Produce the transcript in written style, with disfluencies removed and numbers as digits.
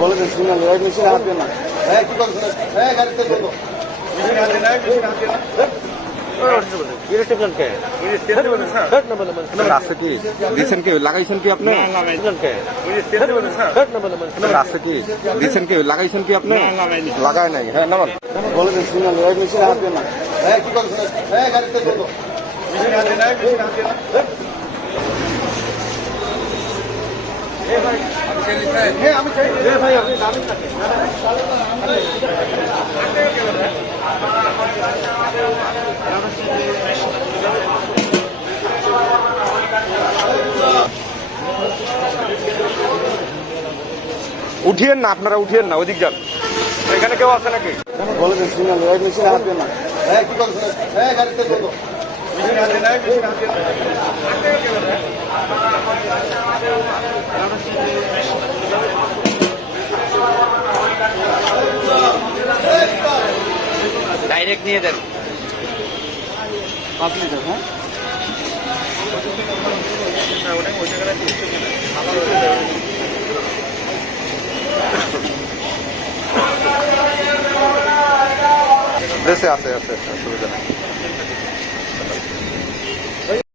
বলে দিন সিগন্যাল এই মেশিন হাত দেন না। হ্যাঁ কি করছেন? হ্যাঁ গাড়িতে চলো। মেশিন হাত দেন না, মেশিন হাত দেন না। রাস্তা কি দিচ্ছেন কি লাগাইছেন কি আপনি রাস্তা কি দিচ্ছেন কি লাগাইছেন কি আপনি লাগায় নাই হ্যাঁ নামান বলে দিন সিগন্যাল এই মেশিন হাত দেন না। হ্যাঁ কি করছেন? হ্যাঁ গাড়িতে চলো। মেশিন হাত দেন না, মেশিন হাত দেন না। হ্যাঁ আমি চাই ভাই আপনি দাবি থাকেন উঠিয়েন না আপনারা উঠিয়েন না ওদিক যান এখানে কেউ আছে নাকি বলে দিন সিগন্যাল এই মেশিন হাত দেন না। হ্যাঁ কি করছেন? হ্যাঁ গাড়িতে চলো। মেশিন হাত দেন না, মেশিন হাত দেন না। ডাইরেক্ট নিয়ে দেন 5 লিটার হ্যাঁ দেশে আছে আছে অসুবিধা নেই